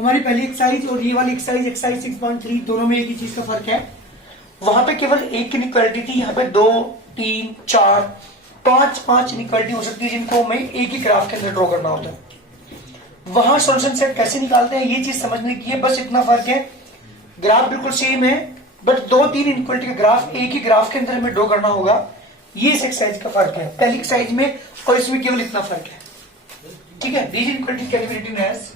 हमारी पहली एक्सरसाइज और ये वाली एक्सरसाइज 6.3 दोनों में एक ही चीज का फर्क है। वहां पे केवल एक इनइक्वालिटी थी, यहाँ पे 2, 3, 4, 5 इनइक्वालिटी हो सकती है जिनको हमें एक ही ग्राफ के अंदर ड्रॉ करना होता है। वहां सॉल्यूशन सेट कैसे निकालते हैं ये चीज समझने की है, बस इतना फर्क है। ग्राफ बिल्कुल सेम है बट 2-3 इनइक्वालिटी का ग्राफ एक ही ग्राफ के अंदर हमें ड्रॉ करना होगा। ये इस एक्सरसाइज का फर्क है पहली एक्सरसाइज में और इसमें, केवल इतना फर्क है। ठीक है, these inequality can be written as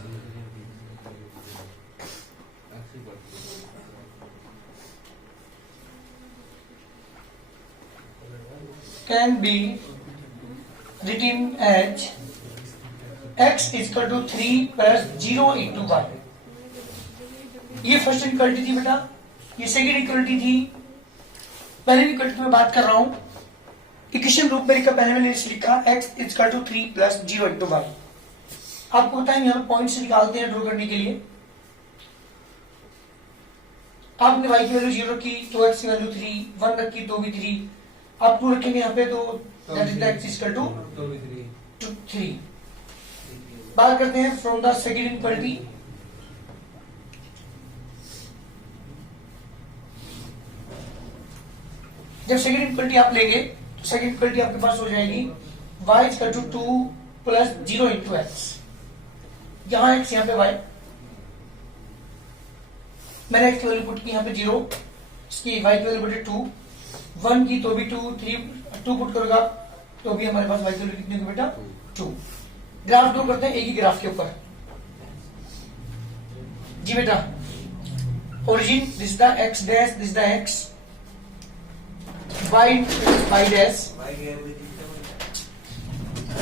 can be written as x is equal to 3 plus 0 into y। ये फर्स्ट इक्वलिटी थी बेटा, ये सेकंड इक्वलिटी थी। पहली इक्वलिटी में बात कर रहा हूं, इक्वेशन रूप में पहले मैंने लिखा x is equal to 3 plus 0 into y। आपको पता है यहाँ पे पॉइंट्स निकालते हैं ड्रॉ करने के लिए। आपने y की वैल्यू 0 रखी तो x की वैल्यू 3, 1 रखी तो भी 3, आप 2 रखेंगे यहाँ पे तो that is x equal to 3। बात करते हैं फ्रॉम द सेकंड इक्वलिटी। जब सेकंड इक्वलिटी आप लेंगे तो सेकंड इक्वलिटी आपके पास हो जाएगी y equal to 2 plus 0 into x. यहां x यहाँ पे y, मैंने x की वैल्यू पुट की यहाँ पे 0, इसकी y की वैल्यू पुट 2, 1 की तो भी 2, 3, 2 पुट करोगा तो भी हमारे पास y की वैल्यू कितनी होगी बेटा 2। ग्राफ ड्रॉ करते हैं एक ही ग्राफ के ऊपर। जी बेटा, origin this the x dash, this the x, y dash.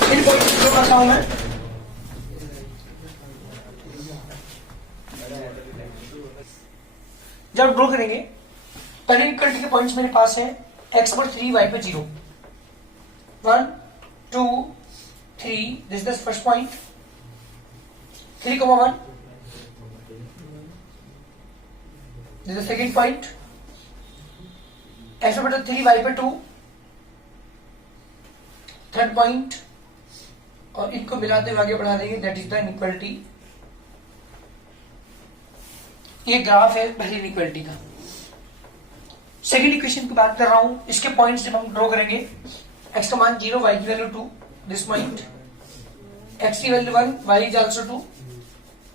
In points draw करता हूं मैं। जब ड्रॉ करेंगे पहले इक्वलिटी के पॉइंट्स मेरे पास है x पर 3, y पर 0, 1, 2, 3, this is the first point, 3,1, this is the second point, x पर 3, y पर 2, थर्ड पॉइंट, और इनको मिलाते हुए आगे बढ़ा देंगे, दैट इज द इनइक्वालिटी। ये ग्राफ है पहली इनइक्वालिटी का। सेकेंड इक्वेशन की बात कर रहा हूं, इसके पॉइंट्स जब हम ड्रॉ करेंगे, x का मान 0, y की वैल्यू 2, दिस पॉइंट, x की value 1, y is also 2,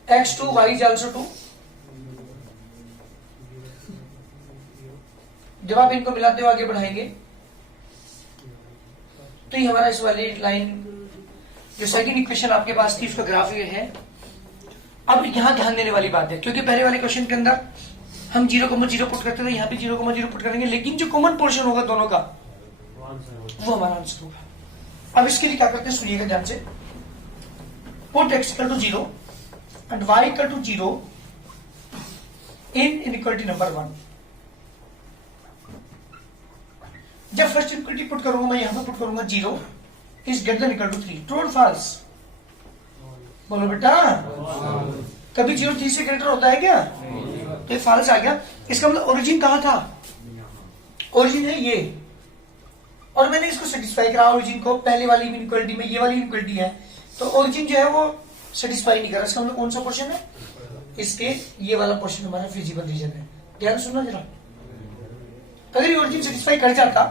x 2, y is also 2। जब आप इनको मिलाते हुए आगे बढ़ाएंगे तो ये हमारा इस वाली लाइन जो सेकेंड इक्वेशन आपके पास थी उसका ग्राफ ये है। अब यहां ध्यान देने वाली बात है, क्योंकि पहले वाले क्वेश्चन के अंदर हम 0,0 पुट करते थे, यहाँ पे 0,0 पुट करेंगे, लेकिन जो कॉमन पोर्शन होगा दोनों का वो हमारा आंसर होगा। अब इसके लिए क्या करते हैं सुनिएगा ध्यान से। Put x equal to 0 and y equal to 0 in inequality number 1। जब फर्स्ट इक्वलिटी पुट करूंगा मैं, यहां पे पुट करूंगा 0 is greater than equal to 3, true और फॉल्स? बोलो बेटा, कभी 0 3 से ग्रेटर होता है क्या? तो ये फॉल्स आ गया। इसका मतलब ओरिजिन कहां था? ओरिजिन है ये, और मैंने इसको सेटिस्फाई करा ओरिजिन को। पहले वाली इनइक्वालिटी में ये वाली इनइक्वालिटी है तो ओरिजिन जो है वो सेटिस्फाई नहीं कर रहा। इसका मतलब कौन सा पोर्शन है? इसके ये वाला पोर्शन हमारा फिजिबल रीजन है। ध्यान सुनना जरा, अगर ये ओरिजिन सेटिस्फाई कर जाता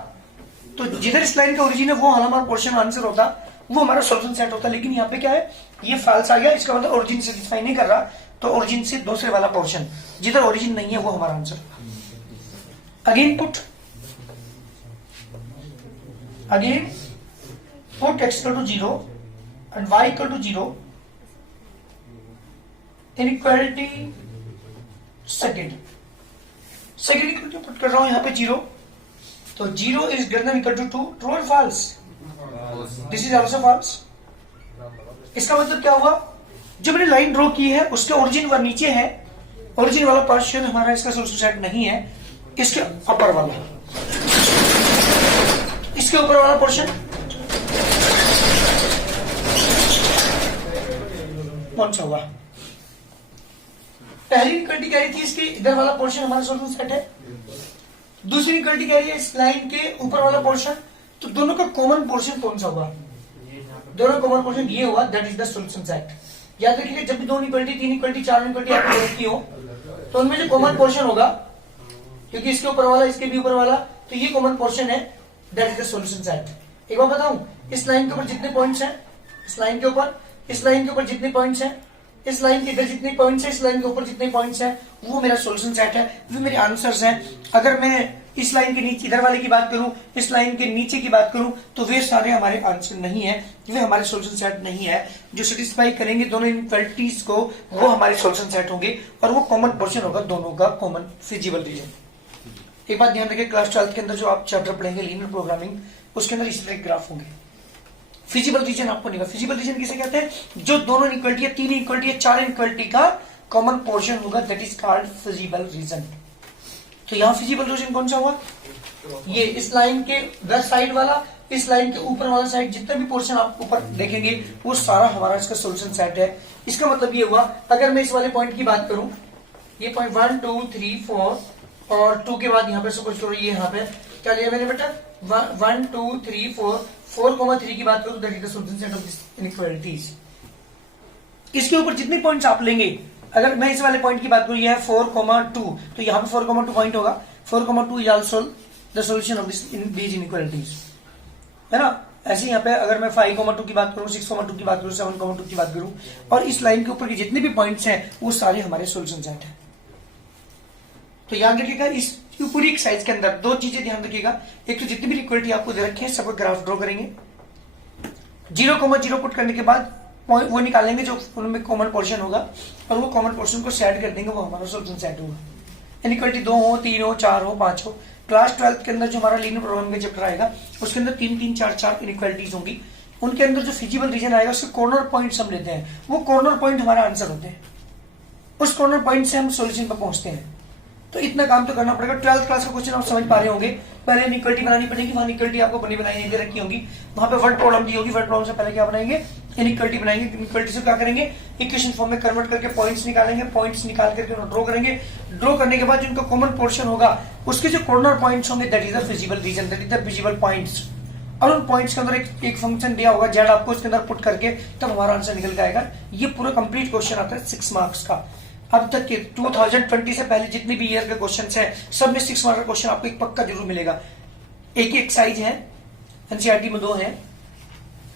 तो जिधर इस लाइन का ओरिजिन है वो हमारा पोर्शन आंसर होता, वो हमारा सॉल्यूशन सेट होता। लेकिन यहाँ पे क्या है, ये फॉल्स आ गया। इसका मतलब ओरिजिन सेटिस्फाई नहीं कर रहा, तो ओरिजिन से दूसरे वाला पोर्शन जिधर ओरिजिन नहीं है वो हमारा answer. Again put x equal to 0 and y equal to 0 inequality second equality put कर रहा हूं यहाँ पे 0, तो 0 is greater than equal to 2, true और false? This is also false. इसका मतलब क्या हुआ, जो मैंने लाइन ड्रॉ की है उसके ओरिजिन व नीचे है, ओरिजिन वाला पोर्शन हमारा इसका सॉल्यूशन सेट नहीं है, इसके ऊपर वाला, इसके ऊपर वाला पोर्शन कौन सा हुआ? पहली इक्वलिटी कह रही थी इसकी इधर वाला पोर्शन हमारा सॉल्यूशन सेट है, दूसरी इक्वलिटी कह रही है इस लाइन के ऊपर वाला पोर्शन। तो दोनों का कॉमन पोर्शन कौन सा हुआ? दोनों कॉमन पोर्शन ये हुआ, that is the solution set. याद रखिएगा जब भी 2 इक्वलिटी, 3 इक्वलिटी, 4 इक्वलिटी आपको रखी हो तो उनमें जो कॉमन पोर्शन होगा, क्योंकि इसके ऊपर वाला इसके भी ऊपर वाला, तो ये कॉमन पोर्शन है, that is the solution set. एक बार बताऊं, इस लाइन के ऊपर जितने पॉइंट्स हैं, इस लाइन के ऊपर, इस लाइन के ऊपर जितने पॉइंट्स हैं, इस लाइन के इधर जितने पॉइंट्स हैं, इस लाइन के ऊपर जितने पॉइंट्स हैं, वो मेरा सॉल्यूशन सेट है, वो मेरे आंसर्स हैं। अगर मैं इस लाइन के नीचे इधर वाले की बात करूं, इस लाइन के नीचे की बात करूं, तो वे सारे हमारे आंसर नहीं है, वे हमारे सॉल्यूशन सेट नहीं है। जो सेटिस्फाई करेंगे दोनों इनइक्वालिटीज को, वो हमारे सॉल्यूशन सेट होंगे, और वो कॉमन पोर्शन होगा दोनों का, कॉमन फिजिबल रीजन। एक बात ध्यान रखिए, क्लास 12 के अंदर जो आप चैप्टर पढ़ेंगे लीनियर प्रोग्रामिंग, उसके अंदर इस तरह ग्राफ होंगे। फिजिबल रीजन आपको नहीं, फिजिबल रीजन किसे कहते हैं? जो दोनों इक्वलिटी है, 3 इक्वलिटी है, 4 इक्वलिटी का कॉमन पोर्शन होगा, that is called feasible region. तो यहाँ फिजिबल रीजन कौन सा हुआ? ये इस लाइन के वेस्ट साइड वाला, इस लाइन के ऊपर वाला साइड, जितना भी पोर्शन आप ऊपर देखेंगे वो सारा हमारा इसका सॉल्यूशन सेट है। इसका मतलब ये हुआ, अगर मैं इस वाले पॉइंट की बात करूं, ये पॉइंट 1 2 3 4 और 2 के बाद यहाँ पे सपोज करो ये यहाँ पे क्या लिया मैंने बेटा, 1 2 3 4 4,3 की बात करूं, that is the solution set of this inequalities. इसके ऊपर जितने पॉइंट्स आप लेंगे, अगर मैं इस वाले पॉइंट की बात करूं, ये है 4,2, तो यहाँ पे 4,2 पॉइंट होगा, 4,2 is also the solution of these inequalities, है ना। ऐसे यहाँ पे अगर मैं 5,2 की बात करूं, 6,2 की बात करूं, 7,2 की बात करूं, और इस लाइन के ऊपर के जितने भी पॉइंट्स हैं वो सारे हमारे सॉल्यूशन सेट है। तो याद रखिएगा, इस पूरी एक्सरसाइज के अंदर 2 चीजें ध्यान रखिएगा। एक तो जितनी भी इक्वलिटी आपको दे रखी है सबका ग्राफ ड्रॉ करेंगे, 0,0 पुट करने के बाद पॉइंट वो निकालेंगे जो उनमें कॉमन पोर्शन होगा, और वो कॉमन पोर्शन को सेट कर देंगे, वो हमारा सॉल्यूशन सेट होगा। इनइक्वालिटी 2 हो, 3 हो, 4 हो, 5 हो। क्लास 12 के अंदर जो हमारा लीनियर प्रोग्रामिंग का चैप्टर आएगा, उसके अंदर 3 3 4 4 इनइक्वालिटीज होंगी। उनके अंदर जो फिजिबल रीजन आएगा, उसके कॉर्नर पॉइंट्स हम लेते हैं, वो कॉर्नर पॉइंट हमारा आंसर होते हैं, उस कॉर्नर पॉइंट से हम सॉल्यूशन पर पहुंचते हैं। तो इतना काम तो करना पड़ेगा। 12th क्लास का क्वेश्चन आप समझ पा रहे होंगे। पहले इनइक्वालिटी बनानी पड़ेगी, वहां इनइक्वालिटी आपको बनी बनाई दे रखी होगी, वहां पे वर्ड प्रॉब्लम दी होगी, वर्ड प्रॉब्लम से पहले क्या बनाएंगे, इनइक्वालिटी बनाएंगे। इनइक्वालिटी से क्या करेंगे, इक्वेशन फॉर्म में कन्वर्ट करके पॉइंट्स निकालेंगे, पॉइंट्स निकाल करके ड्रॉ करेंगे। ड्रॉ करने के बाद जिनका कॉमन पोर्शन होगा, उसके जो कॉर्नर पॉइंट्स होंगे, that is the feasible region, that is the feasible points. और उन पॉइंट्स के अंदर एक फंक्शन दिया होगा जेड, आपको उसके अंदर पुट करके तब हमारा आंसर निकल के आएगा। ये पूरा कंप्लीट क्वेश्चन आता है 6 मार्क्स का। अब तक के 2020 से पहले जितने भी ईयर के क्वेश्चंस हैं, सब में 6 मार्क का क्वेश्चन आपको एक पक्का जरूर मिलेगा। एक ही एक्सरसाइज है, एनसीईआरटी में 2 है,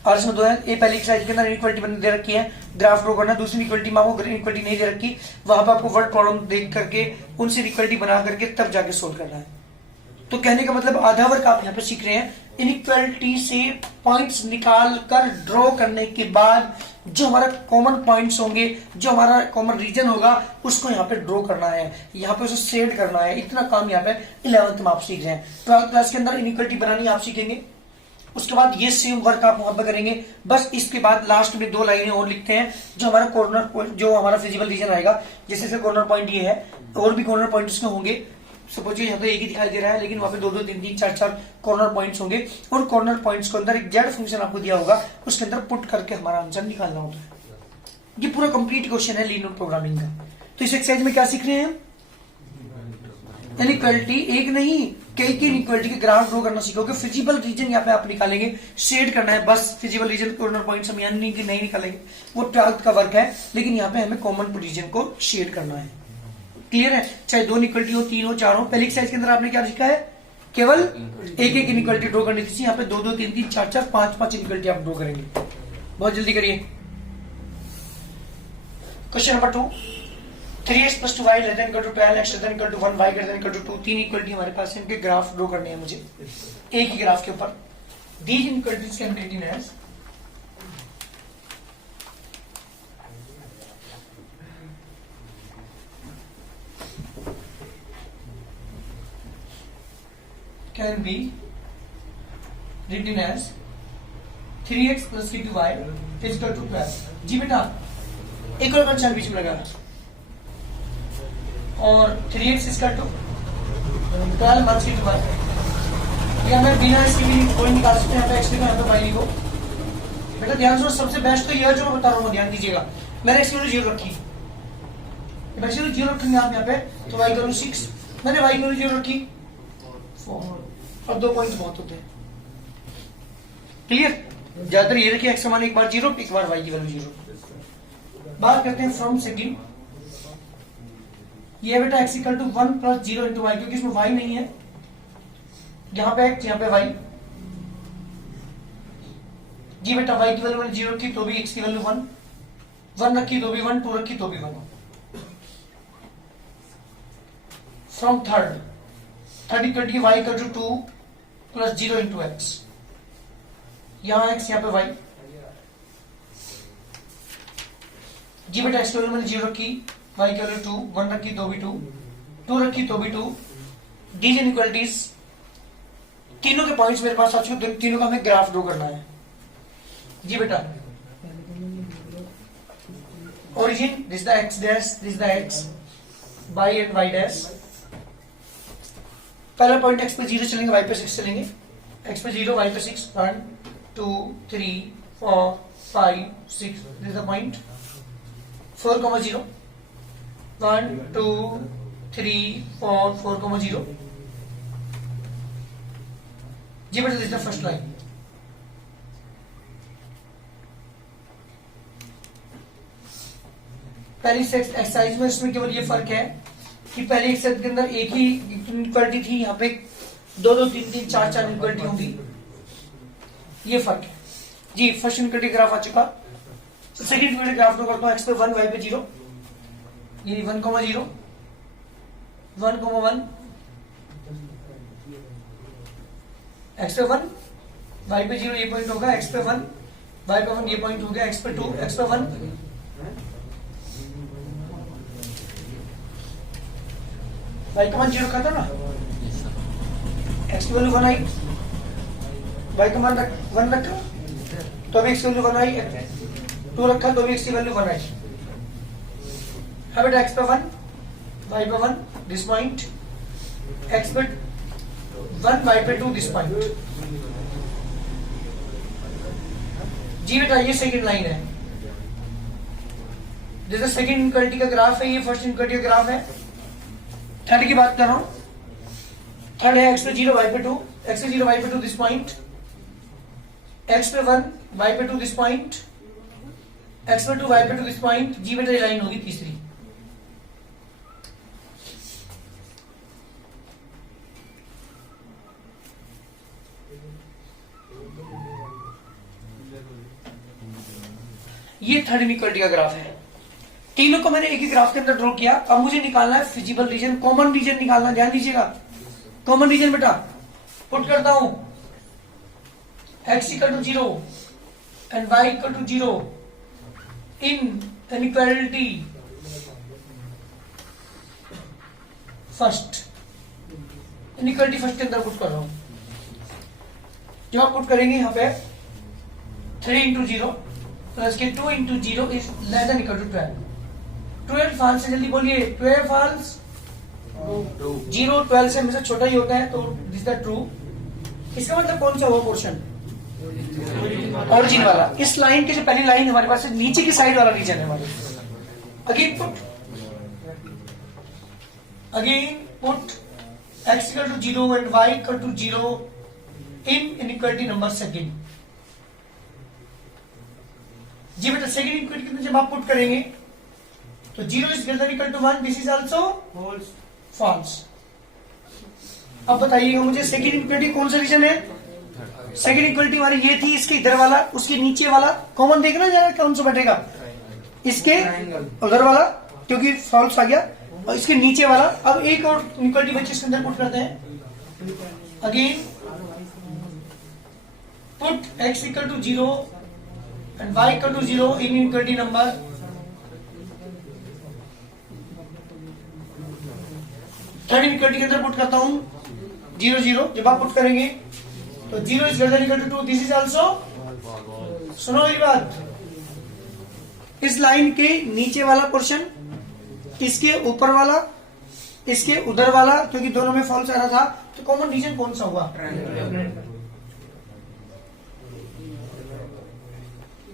आर्ट्स में 2 है। ये पहली एक्सरसाइज के अंदर इनइक्वालिटी बन दे रखी है, ग्राफ ड्रॉ करना। दूसरी इक्वालिटी में आपको इनइक्वालिटी नहीं दे रखी, वहां पर आपको वर्ड प्रॉब्लम देख करके उनसे इक्वालिटी बना करके तब जाके सोल्व करना है। तो कहने का मतलब आधा वर्क आप यहाँ पे सीख रहे हैं, इनइक्वालिटी से पॉइंट्स निकाल कर ड्रॉ करने के बाद जो हमारा कॉमन पॉइंट्स होंगे, जो हमारा कॉमन रीजन होगा, उसको यहाँ पे ड्रॉ करना है, यहाँ पे उसे शेड करना है। इतना काम यहाँ पे 11th में आप सीख रहे हैं। 12th क्लास के अंदर इनइक्वालिटी बनानी आप सीखेंगे, उसके बाद ये सेम वर्क आप वहां पर करेंगे। बस इसके बाद लास्ट में 2 लाइनें और लिखते हैं, जो हमारा कॉर्नर, जो हमारा फिजिबल रीजन आएगा, जैसे कॉर्नर पॉइंट ये है, और भी कॉर्नर पॉइंट इसमें होंगे। सपोज यहाँ तो एक ही दिखाई दे रहा है, लेकिन वहां पे 2 2 3 3 4 4 कॉर्नर पॉइंट्स होंगे, और कॉर्नर पॉइंट्स के अंदर एक जेड फंक्शन आपको दिया होगा, उसके अंदर पुट करके हमारा आंसर निकालना होता है। ये पूरा कंप्लीट क्वेश्चन है लीनियर प्रोग्रामिंग का। तो इस एक्सरसाइज में क्या सीख रहे हैं, इनइक्वालिटी एक नहीं कई की इनइक्वालिटी के ग्राफ ड्रॉ करना सीखोगे। फिजिबल रीजन यहाँ पे आप निकालेंगे, शेड करना है बस। फिजिबल रीजन कॉर्नर पॉइंट्स हम यहाँ नहीं निकालेंगे, वो 12th का वर्क है, लेकिन यहाँ पे हमें कॉमन रीजन को शेड करना है। क्लियर है? चाहे 2 इक्वलिटी हो, 3 हो, 4 हो। पहली एक्सरसाइज के अंदर आपने क्या सीखा है, केवल एक एक इनइक्वालिटी ड्रॉ करनी थी। यहाँ पे 2 2 3 3 4 4 5 5 इनइक्वालिटी आप ड्रॉ करेंगे। बहुत जल्दी करिए। Question number 2, 3x + 2y <= 12, x <= 1, y <= 2। 3 equality हमारे पास है, इनके ग्राफ ड्रॉ करने हैं मुझे एक ही ग्राफ के ऊपर। These inequalities can be written as can be written as 3x + 3y = 12। जी बेटा, एक और निशान बीच में लगा, और 3x = 12 माइनस 2y। ये हमें बिना इसके भी कोई निकाल सकते हैं। यहाँ पे x लिखो, यहाँ पे y लिखो। बेटा ध्यान से, सबसे बेस्ट तो यह जो मैं बता रहा हूँ, ध्यान दीजिएगा। मैंने x की वैल्यू 0 रखी, x की वैल्यू 0 रखेंगे आप यहाँ पे, तो y की वैल्यू 6। मैंने y की वैल्यू 0 रखी, 4। और 2 पॉइंट्स बहुत होते हैं। क्लियर? ज्यादातर ये रखिए, x मान एक बार 0, एक बार y की वैल्यू 0। बात करते हैं फ्रॉम सेकंड। ये बेटा x equal to 1 plus 0 into y, क्योंकि इसमें y नहीं है, यहाँ पे x यहाँ पे y। जी बेटा y की वैल्यू मैंने 0 रखी तो भी x की वैल्यू 1, 1 रखी तो भी 1, 2 रखी तो भी 1। From third equal to y equal to 2 plus 0 into x, यहाँ x यहाँ पे y। जी बेटा x की वैल्यू मैंने 0 रखी, y की वैल्यू 2, 1 रखी तो भी 2, 2 रखी तो भी 2। डीज इनइक्वालिटीज, तीनों के पॉइंट्स मेरे पास आ चुके, तीनों का हमें ग्राफ ड्रॉ करना है। जी बेटा origin, this the x dash, this the x, y and y dash. पहला पॉइंट x पे 0 चलेंगे, y पे 6 चलेंगे। x पे 0, y पे 6, 1 2 3 4 5 6, दिस द पॉइंट। 4, 0, 1 2 3 4 4, 0। जी बेटा दिस द फर्स्ट लाइन। पहली एक्सरसाइज में इसमें केवल ये फर्क है कि पहले एक्सरसाइज के अंदर एक ही इक्वालिटी थी, यहाँ पे 2 2 3 3 4 4 इक्वालिटी होंगी, ये फर्क है। जी फर्स्ट इक्वालिटी ग्राफ आ चुका। सेकंड इक्वालिटी ग्राफ तो करता हूँ, x पे 1, y पे 0, ये 1, 0 1, 1, x पे 1, y पे 0 ये पॉइंट होगा, x पे 1, y पे 1 ये पॉइंट हो गया, x पे 2, x पे 1, y का मान 0 रखा था ना, x की वैल्यू 1 आई, y का मान 1 रखा तो अभी x की वैल्यू 1 आई, 2 रखा तो अभी x की वैल्यू 1 आई। अब बेटा x पे 1, y पे 1 दिस पॉइंट, x पे 1, y पे 2 दिस पॉइंट। जी बेटा ये सेकंड लाइन है, जैसे सेकंड इनइक्वालिटी का ग्राफ है, ये फर्स्ट इनइक्वालिटी का ग्राफ है। थर्ड की बात कर रहा हूं, थर्ड है x पे 0, y पे 2, x पे 0, y पे 2 दिस पॉइंट, x पे 1, y पे 2 दिस पॉइंट, x पे 2, y पे 2 दिस पॉइंट। जी बेटा ये लाइन होगी तीसरी। ये थर्ड इनइक्वालिटी का ग्राफ है। तीनों को मैंने एक ही ग्राफ के अंदर ड्रॉ किया। अब मुझे निकालना है फिजिबल रीजन, कॉमन रीजन निकालना, ध्यान दीजिएगा। कॉमन रीजन बेटा पुट करता हूं, x equal to 0 and y equal to 0 in inequality first, inequality first के अंदर पुट कर रहा हूं। जो आप पुट करेंगे यहाँ पे 3 इंटू 0 प्लस के 2 into 0 is less than equal to 12। 12 false है, जल्दी बोलिए 12 फॉल्स। 0 12 से हमेशा छोटा ही होता है, तो दिस द ट्रू। इसका मतलब कौन सा हुआ पोर्शन, ऑरिजिन वाला। इस लाइन की जो पहली लाइन हमारे पास है, नीचे की साइड वाला रीजन है हमारे। Again put x equal to 0 and y equal to 0 in inequality number second. जी बेटा सेकंड इक्वेशन के अंदर जब आप पुट करेंगे तो 0 is greater equal to 1, this is also false. अब बताइएगा मुझे सेकंड इक्वेलिटी कौन सा रीजन है। सेकंड इक्वेलिटी हमारी ये थी, इसके इधर वाला, उसके नीचे वाला कॉमन देखना जरा कौन सा बैठेगा, इसके उधर वाला क्योंकि फॉल्स आ गया, और इसके नीचे वाला। अब एक और इक्वेलिटी बच्चे इसके अंदर पुट करते हैं। Again put x equal to 0 and y equal to 0 in inequality number। Third inequality के अंदर पुट करता हूं 0 0। जब आप पुट करेंगे तो 0 is greater equal to 2, this is also. सुनो मेरी बात, इस लाइन के नीचे वाला पोर्शन, इसके ऊपर वाला, इसके उधर वाला, क्योंकि दोनों में फॉल्स आ रहा था, तो कॉमन रीजन कौन सा हुआ,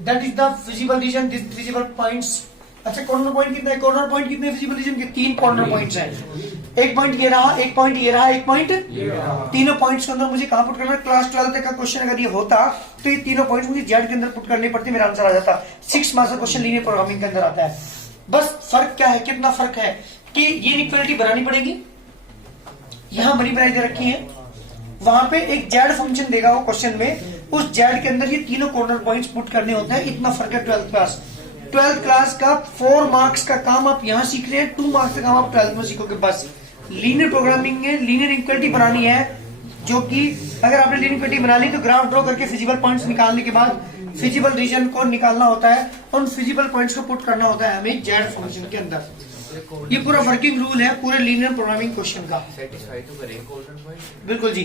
that is the feasible region, this feasible points. अच्छा कॉर्नर पॉइंट कितना है, कॉर्नर पॉइंट कितने फिजिबल रीजन के, 3 कॉर्नर पॉइंट्स हैं। एक पॉइंट ये रहा, एक पॉइंट ये रहा, एक पॉइंट तीनों पॉइंट्स के अंदर मुझे कहां पुट करना है? क्लास 12 तक का क्वेश्चन अगर ये होता तो ये तीनों पॉइंट्स मुझे जेड के अंदर पुट करने पड़ते, मेरा आंसर आ जाता। 6 मार्क्स का क्वेश्चन लीनियर प्रोग्रामिंग के अंदर आता है। बस फर्क क्या है, कितना फर्क है कि ये इनइक्वालिटी बनानी पड़ेगी, यहां बनी बनाई दे रखी है, वहां पे एक जेड फंक्शन देगा वो क्वेश्चन में, उस जेड के अंदर ये तीनों कॉर्नर पॉइंट्स पुट करने होते हैं। इतना फर्क है 12th क्लास का 4 मार्क्स का काम आप यहां सीख रहे हैं, 2 मार्क्स का काम आप 12th में सीखोगे। बस लीनियर प्रोग्रामिंग में लीनियर इक्वलिटी बनानी है, जो कि अगर आपने लीनियर इक्वलिटी बना ली तो ग्राफ ड्रॉ करके फिजिबल पॉइंट्स निकालने के बाद फिजिबल रीजन को निकालना होता है, और उन फिजिबल पॉइंट्स को पुट करना होता है हमें जेड फंक्शन के अंदर। ये पूरा वर्किंग रूल है पूरे लीनियर प्रोग्रामिंग क्वेश्चन का। बिल्कुल जी।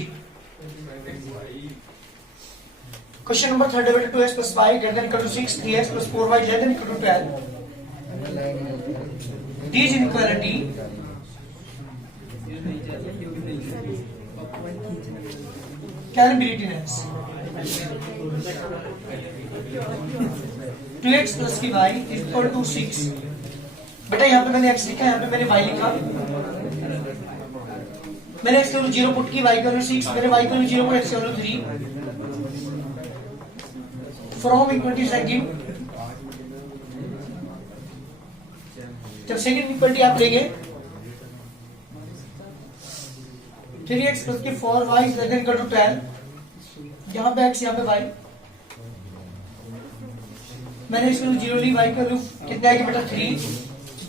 Question number 30, 2x plus 5 greater than equal to 6, 3x plus 4y greater than equal to 12. These inequality can be written as 2x plus y is equal to 6. बेटा यहाँ पे मैंने x लिखा, यहाँ पे मैंने y लिखा, मैंने x को 0 पुट की, y को 6, मैंने y को 0 पुट, x को 3 from इक्वलिटी सेकंड। जब सेकंड इक्वलिटी आप लेंगे 3x plus के 4y is greater than equal to 12, यहाँ पे x यहाँ पे y, मैंने इसको 0 ली, y का वैल्यू कितना है कि बेटा 3,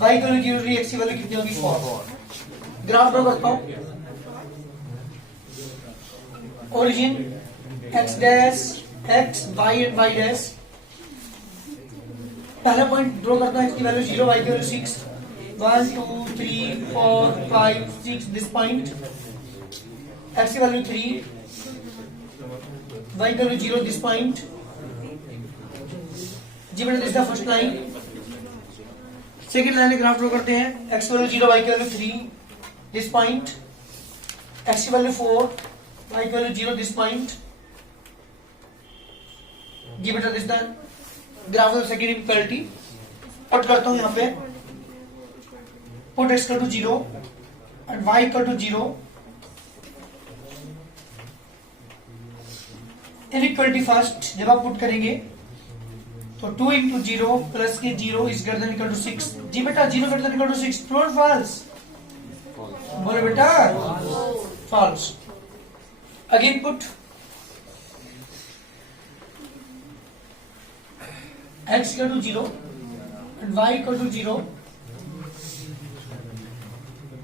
y का वैल्यू 0 ली, x की वैल्यू कितनी होगी 4। ग्राफ ड्रॉ करता हूं, origin x dash x y and y dash, पहला पॉइंट ड्रॉ करता हूं, x की वैल्यू 0, y की वैल्यू 6, 1 2 3 4 5 6 दिस पॉइंट, x की वैल्यू 3, y की वैल्यू 0 दिस पॉइंट। जी बेटा this the first line. Second line graph draw करते हैं, x की वैल्यू 0, y की वैल्यू 3 दिस पॉइंट, x की वैल्यू 4, y की वैल्यू 0 दिस पॉइंट। जी बेटा this the graph of second equality. Put करता हूं यहाँ पे, put x equal to 0 and y equal to 0, inequality first जब आप पुट करेंगे तो 2 इंटू 0 प्लस के 0 is greater than equal to 6। जी बेटा 0 greater than equal to 6, true और फॉल्स? बोलो बेटा false. Again put x equal to 0 and y equal to 0,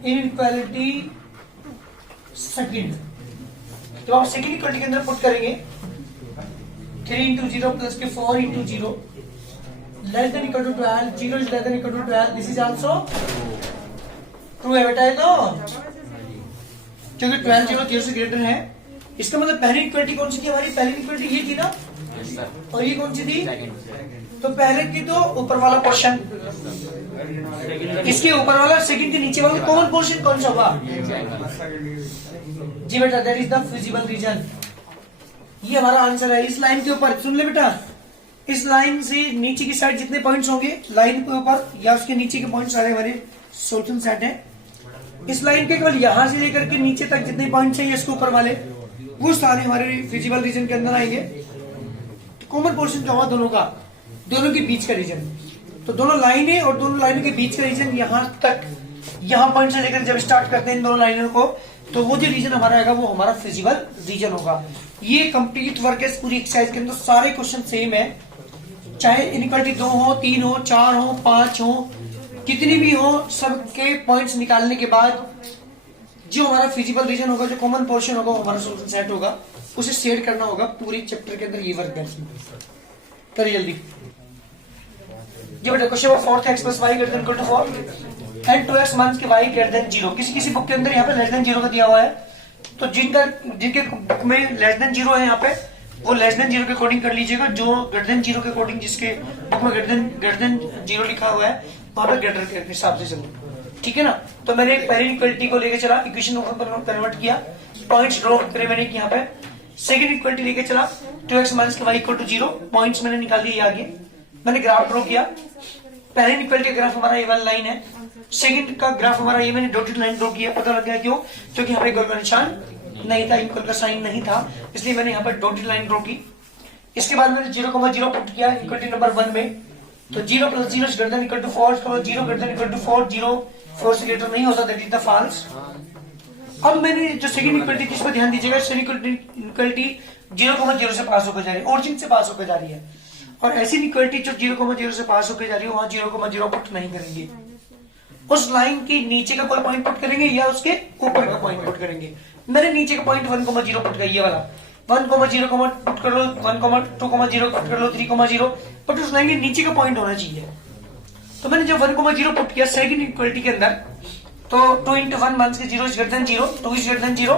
inequality second. तो आप सेकंड इक्वलिटी के अंदर पुट करेंगे 3 इंटू 0 प्लस के 4 into 0 less than equal to 12, 0 is less than equal to 12, this is also true है बेटा। ये तो क्योंकि 12 0 से ग्रेटर है, इसका मतलब पहली इक्वलिटी कौन सी थी हमारी? पहली इक्वलिटी ये थी ना, और ये कौन सी थी? तो पहले की तो ऊपर वाला पोर्शन, इसके ऊपर वाला, सेकंड के नीचे वाला कॉमन पोर्शन कौन सा हुआ? जी बेटा that is the feasible region. ये हमारा आंसर है। इस लाइन के ऊपर सुन ले बेटा, इस लाइन से नीचे की साइड जितने पॉइंट्स होंगे लाइन के ऊपर या उसके नीचे के पॉइंट्स सारे हमारे सोल्यूशन सेट है। इस लाइन के केवल यहां से लेकर के नीचे तक जितने पॉइंट्स हैं इसके ऊपर वाले, वो सारे हमारे फिजिबल रीजन के अंदर आएंगे। तो कॉमन पोर्शन जो हुआ दोनों का, दोनों के बीच का रीजन, तो दोनों लाइनें और दोनों लाइनों के बीच का रीजन यहां तक, यहां पॉइंट से लेकर जब स्टार्ट करते हैं इन दोनों लाइनों को, तो वो जो रीजन हमारा आएगा वो हमारा फिजिबल रीजन होगा। ये कंप्लीट वर्क है। पूरी एक्सरसाइज के अंदर सारे क्वेश्चन सेम है, चाहे इनइक्वालिटी 2 हो, 3 हो, 4 हो, 5 हो, कितनी भी हो, सबके पॉइंट्स निकालने के बाद जो हमारा फिजिबल रीजन होगा, जो कॉमन पोर्शन होगा, वो हमारा सोल्यूशन सेट होगा, उसे शेड करना होगा। पूरी चैप्टर के अंदर ये वर्क है। करिए जल्दी। बेटा question number 4 x plus y greater than equal to 4 and 2x minus के y greater than 0। किसी बुक के अंदर यहाँ पे लेस देन 0 का दिया हुआ है, तो जिनके बुक में लेस देन 0 है यहाँ पे, वो लेस देन 0 के अकॉर्डिंग कर लीजिएगा। जो ग्रेटर देन 0 के अकॉर्डिंग जिसके बुक में ग्रेटर देन 0 लिखा हुआ है, वहां पे ग्रेटर के हिसाब से चलो, ठीक है ना। तो मैंने पहली इक्वलिटी को लेकर चला, इक्वेशन को कन्वर्ट किया, पॉइंट्स ड्रॉ करे मैंने यहाँ पे। सेकंड इक्वलिटी लेके चला 2x माइनस के y इक्वल टू 0, पॉइंट्स मैंने निकाल लिए आगे, मैंने ग्राफ ड्रॉ किया। पहले इक्वलिटी ग्राफ हमारा ये वाला लाइन है, सेकंड का ग्राफ हमारा ये मैंने डॉटेड लाइन ड्रॉ किया, पता लग गया क्यों? क्योंकि यहाँ पे इक्वल का निशान नहीं था, इक्वल का साइन नहीं था, इसलिए मैंने यहाँ पर डॉटेड लाइन ड्रॉ की। इसके बाद मैंने 0,0 पुट किया इक्वेशन नंबर 1 में, तो 0 + 0 greater than equal to 4, 0 greater than equal to 4, 0 4 से ग्रेटर नहीं होता, दैट इज द फॉल्स। अब मैंने जो सेकंड इक्वलिटी किस पर ध्यान दीजिएगा, सेकंड इक्वलिटी 0,0 से पास होकर जा रही है, ओरिजिन से पास होकर जा रही है, और ऐसी इक्वलिटी जो 0,0 से पास होकर जा रही है वहां 0,0 पुट नहीं करेंगे, उस लाइन के नीचे का कोई पॉइंट पुट करेंगे या उसके ऊपर का पॉइंट पुट करेंगे। मैंने नीचे का पॉइंट 1,0 पुट किया, ये वाला 1,0 पुट कर लो, 1,2,0 पुट कर लो, 3,0, बट उस लाइन के नीचे का पॉइंट होना चाहिए। तो मैंने जब 1,0 पुट किया सेकंड इक्वलिटी के अंदर, तो 2 × 1 1 0 is greater then 0, 2 is greater then 0,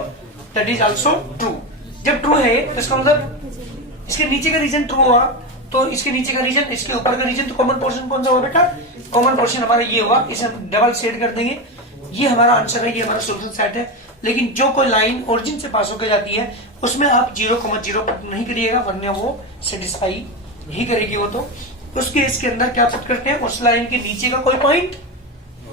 that is also true. जब ट्रू है तो इसका मतलब इसके नीचे का रीजन ट्रू हुआ, तो इसके नीचे का रीजन, इसके ऊपर का रीजन, तो कॉमन पोर्शन कौन सा हुआ बेटा? कॉमन पोर्शन हमारा ये हुआ, इसे हम डबल शेड कर देंगे, ये हमारा आंसर है, ये हमारा सोल्यूशन सेट है। लेकिन जो कोई लाइन ओरिजिन से पास होकर जाती है उसमें आप 0,0 पुट नहीं करिएगा, वरना वो सेटिस्फाई ही करेगी वो। तो उस केस के अंदर क्या पुट करते हैं, उस लाइन के नीचे का कोई पॉइंट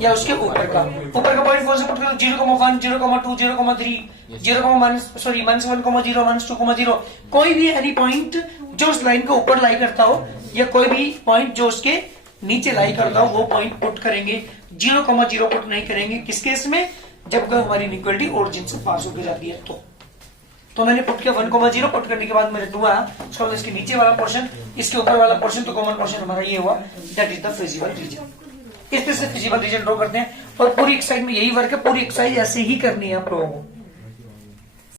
या उसके ऊपर का पॉइंट कौन से पुट करो? 0,1, 0,2, 0,3, -1,0, -2,0, कोई भी एनी पॉइंट जो उस लाइन के ऊपर लाई करता हो, या कोई भी पॉइंट जो उसके नीचे लाई करता हो, वो पॉइंट पुट करेंगे। 0,0 पुट नहीं करेंगे किस केस में? जब हमारी इक्वलिटी ओरिजिन से पास होकर जाती है। तो मैंने पुट किया 1,0 पुट करने के बाद मेरे 2 आया, इसके नीचे वाला पोर्शन, इसके ऊपर वाला पोर्शन, तो कॉमन पोर्शन हमारा ये हुआ, that is the feasible region. इस तरह से फिजिबल रीजन ड्रॉ करते हैं, और पूरी एक्सरसाइज में यही वर्क है, पूरी एक्सरसाइज ऐसे ही करनी है आप लोगों को।